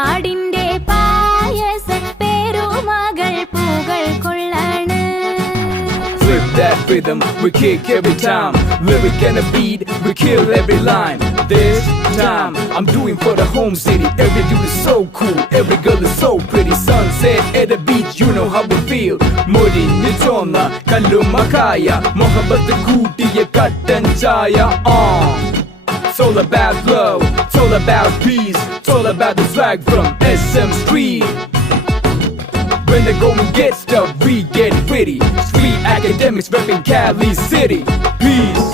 നാടിന്റെ പായസ പെരുമകൾ പൂകൾ കൊള്ളാണ്. Flip that rhythm, we kick every time. Lyric and a beat, we kill every line. This time, I'm doing for the home city. Every dude is so cool, every girl is so pretty. Sunset at the beach, you know how we feel. Modi nitona, kalumakaya. Mohabbat kutiya kattan chaya. It's all about love, it's all about peace. It's all about the swag from SM Street. When the going gets tough, we get witty. Street academics repping Cali City. Peace.